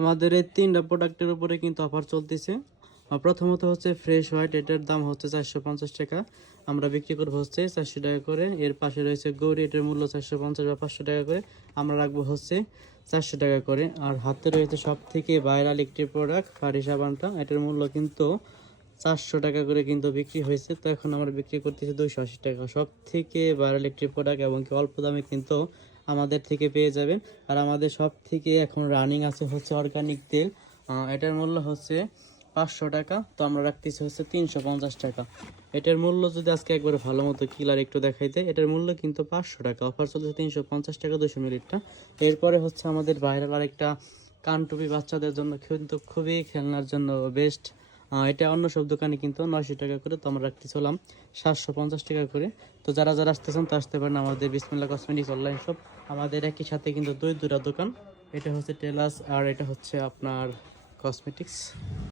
আমাদের এই 3টা প্রোডাক্টের উপরে কিন্তু অফার চলতেছে। প্রথমত হচ্ছে ফ্রেশ হোয়াইট, এটার দাম হচ্ছে 450 টাকা, আমরা বিক্রি করবো হচ্ছে 400 টাকা করে। এর পাশে রয়েছে গৌরি, এটার মূল্য 450 বা 500 টাকা করে, আমরা রাখবো হচ্ছে 400 টাকা করে। আর হাতে রয়েছে সব থেকে ভাইরাল একটি প্রোডাক্ট ফারি সাবানটা, এটার মূল্য কিন্তু 400 টাকা করে কিন্তু বিক্রি হয়েছে, তো এখন আমরা বিক্রি করতেছি 280 টাকা। সব থেকে ভাইরাল একটি প্রোডাক্ট এবং কি অল্প দামে কিন্তু আমাদের থেকে পেয়ে যাবেন। আর আমাদের সব থেকে এখন রানিং আছে হচ্ছে অর্গানিক তেল, এটার মূল্য হচ্ছে 500 টাকা, তো আমরা রাখতেছি হচ্ছে 350 টাকা। এটার মূল্য যদি আজকে একবারে ভালো মতো ক্লিয়ার একটু দেখাইতে, এটার মূল্য কিন্তু 500 টাকা, অফার চলছে 350 টাকা 200 মিলিটা। এরপরে হচ্ছে আমাদের ভাইরাল আরেকটা কানটুপি, বাচ্চাদের জন্য কিন্তু খুবই খেলনার জন্য বেস্ট। এটা অন্য সব দোকানে কিন্তু 900 টাকা করে, তো আমরা রাখতে চলাম 750 টাকা করে। তো যারা যারা আসতেছেন তো আসতে পারেন আমাদের বিসমিল্লাহ কসমেটিক্স অনলাইন শপ। আমাদের একই সাথে কিন্তু দুটা দোকান, এটা হচ্ছে টেলার্স আর এটা হচ্ছে আপনার কসমেটিক্স।